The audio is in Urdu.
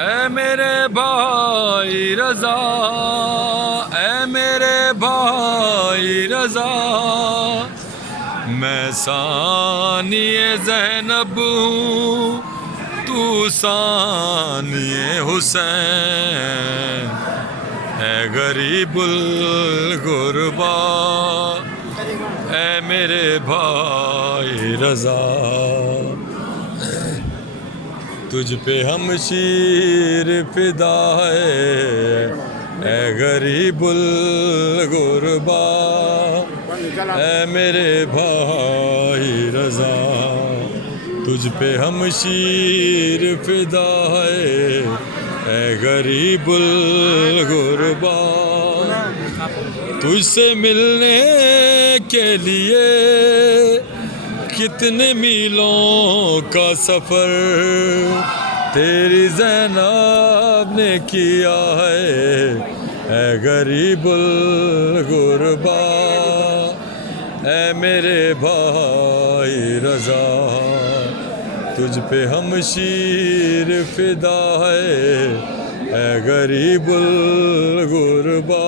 اے میرے بھائی رضا، اے میرے بھائی رضا، میں ثانی زینب ہوں، تو ثانی حسین، اے غریب الغربا، اے میرے بھائی رضا، تجھ پہ ہم شیر فدا ہے، اے غریب الغربا، اے میرے بھائی رضا، تجھ پہ ہم شیر فدا ہے، اے غریب الغربا، تجھ سے ملنے کے لیے کتنے میلوں کا سفر تیری زینب نے کیا ہے، اے غریب الغربا، اے میرے بھائی رضا، تجھ پہ ہم شیر فدا ہے، اے غریب الغربا۔